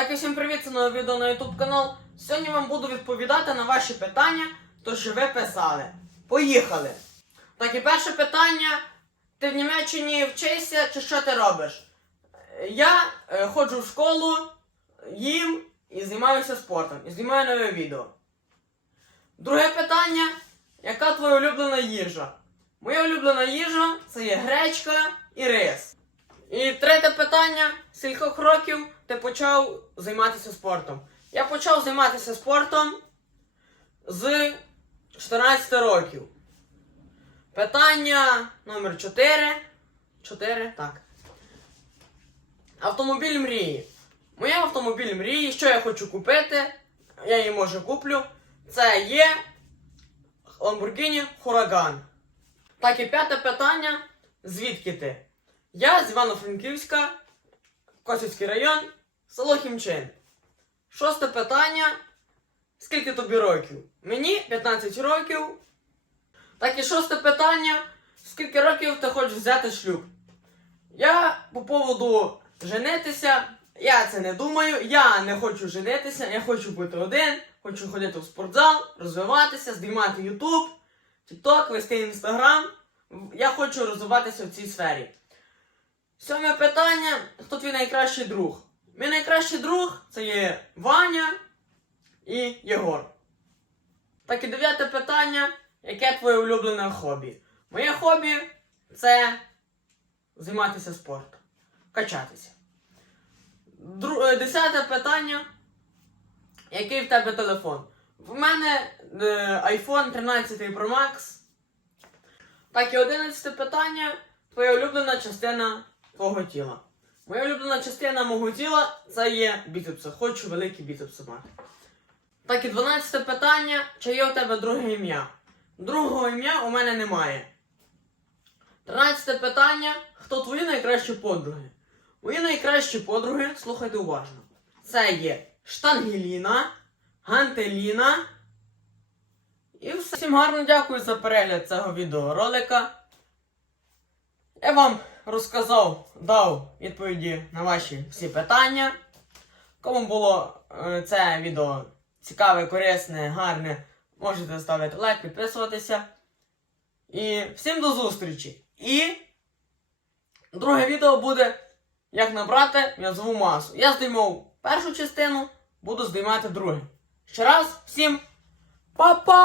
Так і всім привіт, це нове відео на YouTube канал. Сьогодні вам буду відповідати на ваші питання, то що ви писали. Поїхали! Так і перше питання. Ти в Німеччині вчишся чи що ти робиш? Я е, ходжу в школу, їм і займаюся спортом. І знімаю нове відео. Друге питання. Яка твоя улюблена їжа? Моя улюблена їжа це є гречка і рис. Питання: з кількох років ти почав займатися спортом? Я почав займатися спортом з 14 років. Питання номер 4. 4, так. Автомобіль мрії. Моє автомобіль мрії, що я хочу купити, я її може куплю. Це є Lamborghini Huracan. Так і п'яте питання. Звідки ти? Я з Івано-Франківська, Косівський район, село Хімчин. Шосте питання. Скільки тобі років? Мені 15 років. Так і шосте питання. Скільки років ти хочеш взяти шлюб? Я по поводу женитися, я це не думаю. Я не хочу женитися, я хочу бути один, хочу ходити в спортзал, розвиватися, знімати YouTube, TikTok, вести Instagram. Я хочу розвиватися в цій сфері. Сьоме питання: хто твій найкращий друг? Мій найкращий друг це є Ваня і Єгор. Так і дев'яте питання: яке твоє улюблене хобі? Моє хобі це займатися спортом, качатися. Е, Десяте питання. Який в тебе телефон? В мене е, iPhone 13 Pro Max. Так і одинадцяте питання. Твоя улюблена частина твого тіла. Моя улюблена частина мого тіла це є біцепси. Хочу великі біцепси мати. Так і 12 питання. Чи є у тебе друге ім'я? Другого ім'я у мене немає. 13 питання. Хто твої найкращі подруги? Мої найкращі подруги, слухайте уважно. Це є Штангеліна, Гантеліна. І все. Всім гарно дякую за перегляд цього відеоролика. Я вам розказав, дав відповіді на ваші всі питання. Кому було е, це відео цікаве, корисне, гарне, можете ставити лайк, підписуватися. І всім до зустрічі! І друге відео буде як набрати м'язову масу. Я здіймав першу частину, буду здіймати другу. Ще раз, всім па-па!